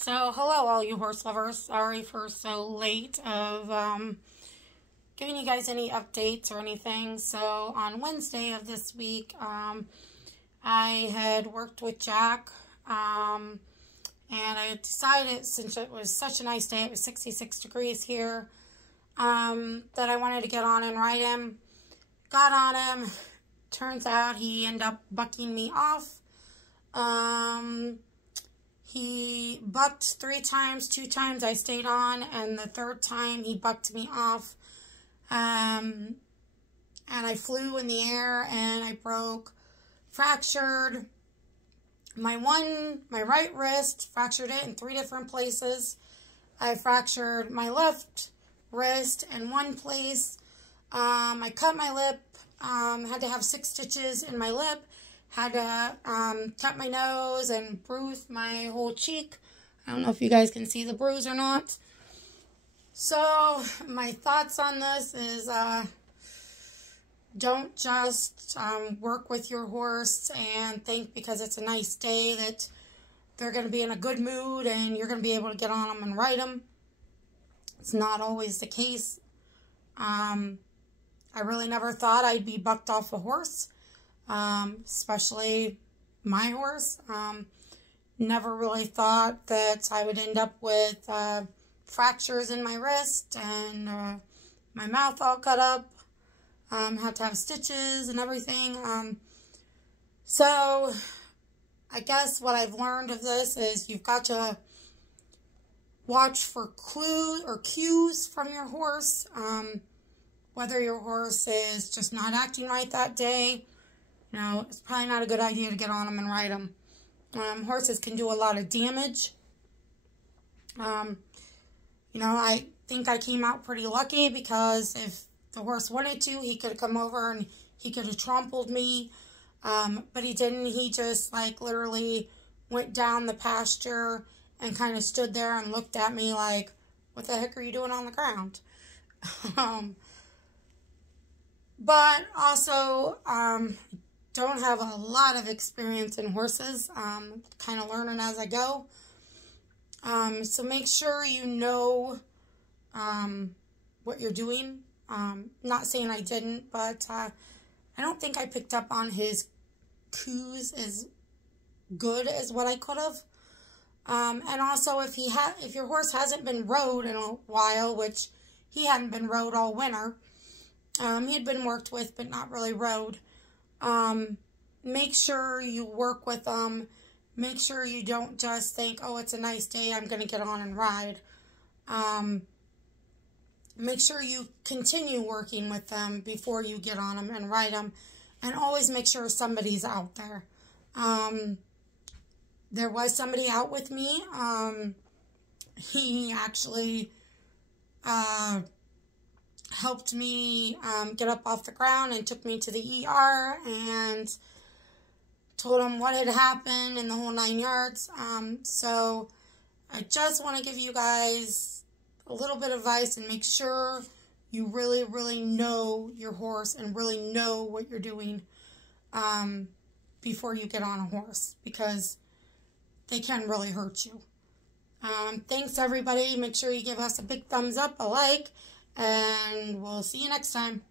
So, hello, all you horse lovers. Sorry for so late of giving you guys any updates or anything. So, on Wednesday of this week, I had worked with Jack, and I decided, since it was such a nice day, it was 66 degrees here, that I wanted to get on and ride him. Got on him. Turns out he ended up bucking me off. He bucked 3 times, 2 times I stayed on, and the 3rd time he bucked me off. And I flew in the air and I fractured my right wrist, fractured it in 3 different places. I fractured my left wrist in one place. I cut my lip, had to have 6 stitches in my lip. Had to cut my nose and bruise my whole cheek. I don't know if you guys can see the bruise or not. So, my thoughts on this is don't just work with your horse and think because it's a nice day that they're going to be in a good mood and you're going to be able to get on them and ride them. It's not always the case. I really never thought I'd be bucked off a horse. Especially my horse. Never really thought that I would end up with fractures in my wrist and my mouth all cut up. Had to have stitches and everything. So I guess what I've learned of this is you've got to watch for clues or cues from your horse. Whether your horse is just not acting right that day. You know, it's probably not a good idea to get on them and ride them. Horses can do a lot of damage. You know, I think I came out pretty lucky because if the horse wanted to, he could have come over and he could have trampled me. But he didn't. He just, like, literally went down the pasture and kind of stood there and looked at me like, what the heck are you doing on the ground? But also, don't have a lot of experience in horses, kind of learning as I go. So make sure you know what you're doing. Not saying I didn't, but I don't think I picked up on his cues as good as what I could have. And also, if your horse hasn't been rode in a while, which he hadn't been rode all winter, he had been worked with, but not really rode. Make sure you work with them. Make sure you don't just think, oh, it's a nice day, I'm going to get on and ride. Make sure you continue working with them before you get on them and ride them. And always make sure somebody's out there. There was somebody out with me. He actually helped me get up off the ground and took me to the ER and told him what had happened and the whole 9 yards. So I just want to give you guys a little bit of advice and make sure you really, really know your horse and really know what you're doing before you get on a horse, because they can really hurt you. Thanks, everybody. Make sure you give us a big thumbs up, a like, and we'll see you next time.